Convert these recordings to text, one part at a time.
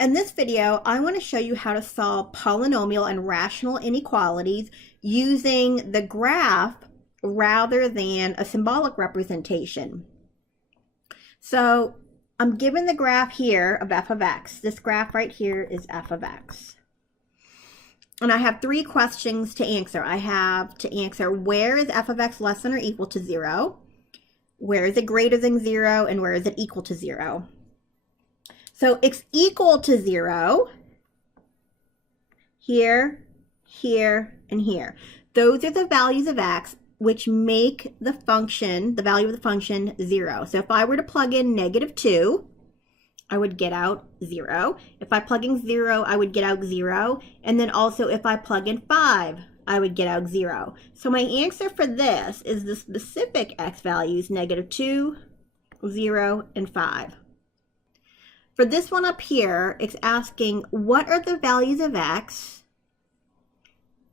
In this video, I want to show you how to solve polynomial and rational inequalities using the graph rather than a symbolic representation. So I'm given the graph here of f of x. This graph right here is f of x. And I have three questions to answer. I have to answer where is f of x less than or equal to 0? Where is it greater than 0? And where is it equal to 0? So it's equal to 0 here, here, and here. Those are the values of x which make the function, the value of the function, 0. So if I were to plug in -2, I would get out 0. If I plug in 0, I would get out 0. And then also if I plug in 5, I would get out 0. So my answer for this is the specific x values, -2, 0, and 5. For this one up here, it's asking what are the values of x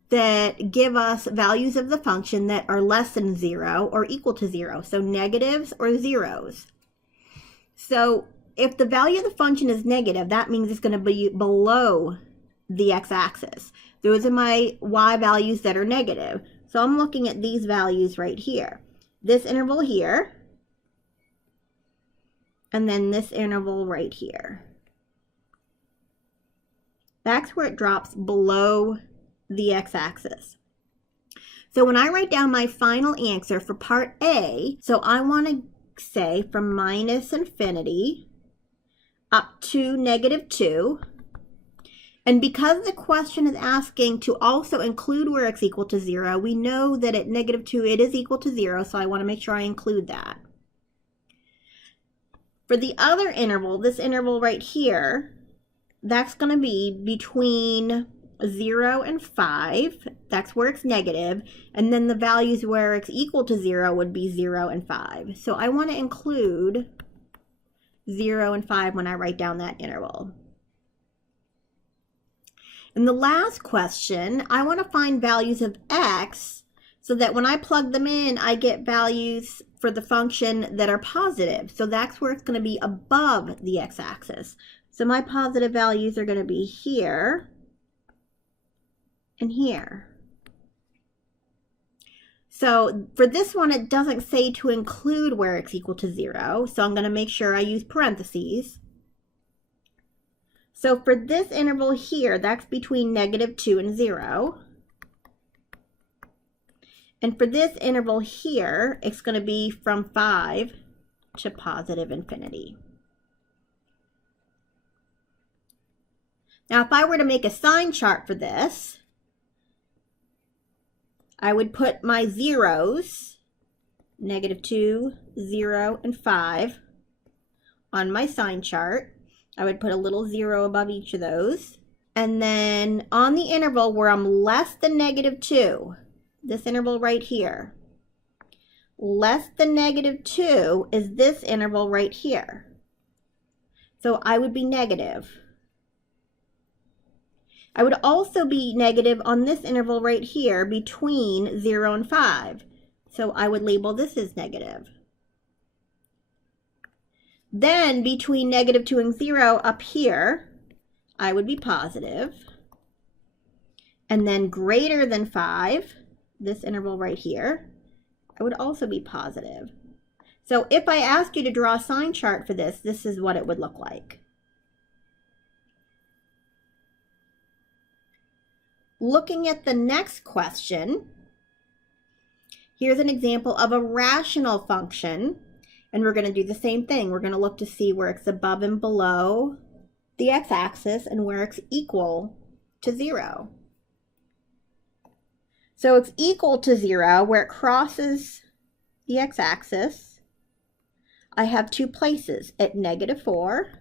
that give us values of the function that are less than 0 or equal to 0. So negatives or zeros. So if the value of the function is negative, that means it's going to be below the x-axis. Those are my y values that are negative. So I'm looking at these values right here. This interval here, and then this interval right here. That's where it drops below the x-axis. So when I write down my final answer for part A, so I want to say from minus infinity up to -2. And because the question is asking to also include where x equal to 0, we know that at -2 it is equal to 0, so I want to make sure I include that. For the other interval, this interval right here, that's going to be between 0 and 5. That's where it's negative. And then the values where it's equal to 0 would be 0 and 5. So I want to include 0 and 5 when I write down that interval. In the last question, I want to find values of x so that when I plug them in, I get values for the function that are positive. So that's where it's going to be above the x-axis. So my positive values are going to be here and here. So for this one, it doesn't say to include where x equal to 0. So I'm going to make sure I use parentheses. So for this interval here, that's between -2 and 0. And for this interval here, it's going to be from 5 to positive infinity. Now, if I were to make a sign chart for this, I would put my zeros, -2, 0, and 5, on my sign chart. I would put a little 0 above each of those. And then on the interval where I'm less than -2, this interval right here, less than -2 is this interval right here. So I would be negative. I would also be negative on this interval right here between 0 and 5. So I would label this as negative. Then between -2 and 0 up here, I would be positive. And then greater than 5, this interval right here, I would also be positive. So if I asked you to draw a sign chart for this, this is what it would look like. Looking at the next question, here's an example of a rational function, and we're going to do the same thing. We're going to look to see where it's above and below the x-axis and where it's equal to 0. So it's equal to 0 where it crosses the x-axis. I have two places, at -4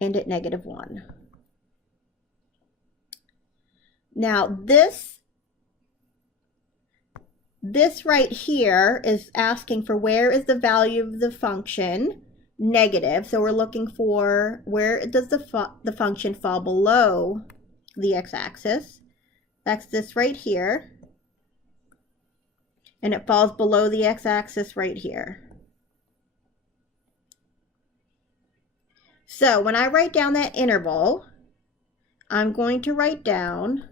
and at -1. Now this right here is asking for where is the value of the function, negative. So we're looking for where does the function fall below the x-axis. That's this right here. And it falls below the x-axis right here. So when I write down that interval, I'm going to write down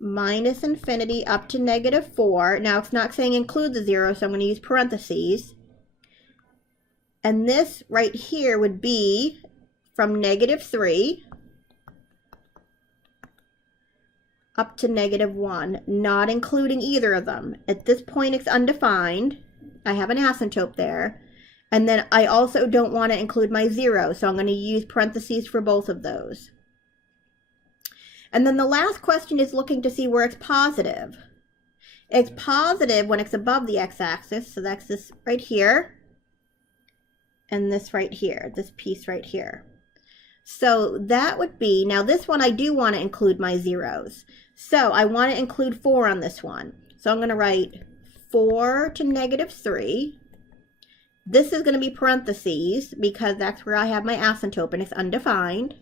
minus infinity up to -4. Now it's not saying include the 0, so I'm going to use parentheses. And this right here would be from -3 up to -1, not including either of them. At this point, it's undefined. I have an asymptote there. And then I also don't want to include my 0, so I'm going to use parentheses for both of those. And then the last question is looking to see where it's positive. It's positive when it's above the x-axis, so that's this right here, and this right here, this piece right here. So that would be, now this one I do want to include my zeros. So I want to include 4 on this one. So I'm going to write 4 to -3. This is going to be parentheses because that's where I have my asymptote and it's undefined.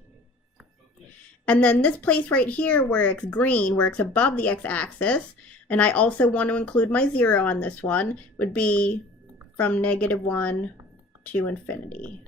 And then this place right here where it's green, where it's above the x-axis, and I also want to include my 0 on this one, would be from -1 to infinity.